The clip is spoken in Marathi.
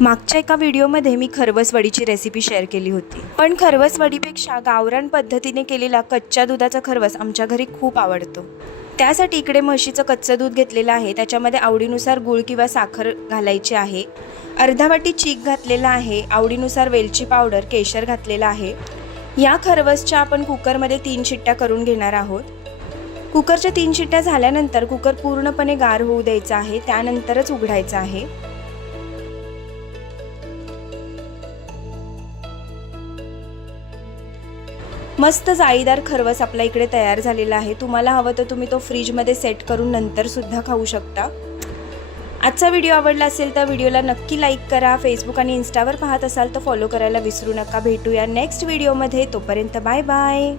मागच्या एका व्हिडिओमध्ये मी खरवसवडीची रेसिपी शेअर केली होती. पण खरवसवडीपेक्षा गावरान पद्धतीने केलेला कच्च्या दुधाचा खरवस आमच्या घरी खूप आवडतो. त्यासाठी इकडे म्हशीचं कच्चं दूध घेतलेलं आहे. त्याच्यामध्ये आवडीनुसार गूळ किंवा साखर घालायची आहे. अर्धा वाटी चीक घातलेला आहे. आवडीनुसार वेलची पावडर केशर घातलेला आहे. या खरवसच्या आपण कुकरमध्ये तीन शिट्ट्या करून घेणार आहोत. कुकरच्या तीन शिट्ट्या झाल्यानंतर कुकर पूर्णपणे गार होऊ द्यायचा आहे. त्यानंतरच उघडायचा आहे. मस्त जाळीदार खरवस आपल्या इकडे तयार झालेला आहे. तुम्हाला हवं तर तुम्ही तो फ्रीजमध्ये सेट करून नंतर सुद्धा खाऊ शकता. आजचा व्हिडिओ आवडला असेल तर व्हिडिओला नक्की लाईक करा. फेसबुक आणि इन्स्टावर पाहत असाल तर फॉलो करायला विसरू नका. भेटूया नेक्स्ट व्हिडिओमध्ये तोपर्यंत बाय बाय